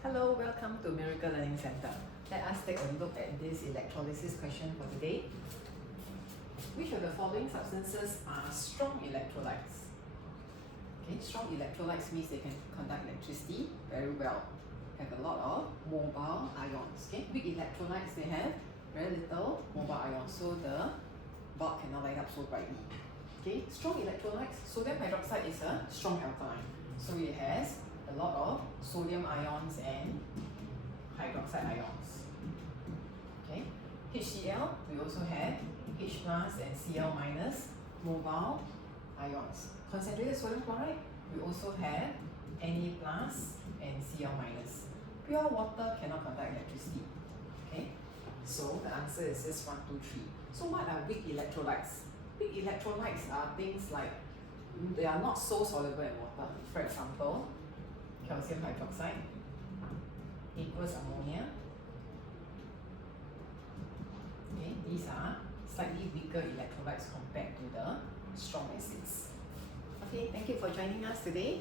Hello, welcome to Miracle Learning Center. Let us take a look at this electrolysis question for today. Which of the following substances are strong electrolytes? Okay, strong electrolytes means they can conduct electricity very well, have a lot of mobile ions. Okay, weak electrolytes, they have very little mobile ions, so the bulb cannot light up so brightly. Okay, strong electrolytes, sodium hydroxide is a strong alkaline, so it has a lot of sodium ions and hydroxide ions. Okay, HCl, we also have H plus and Cl minus mobile ions. Concentrated sodium chloride, we also have Na plus and Cl minus. Pure water cannot conduct electricity. Okay, so the answer is just 1, 2, 3. So what are weak electrolytes? Weak electrolytes are things like they are not so soluble in water. For example, calcium hydroxide equals ammonia. Okay, these are slightly weaker electrolytes compared to the strong acids. Okay, thank you for joining us today.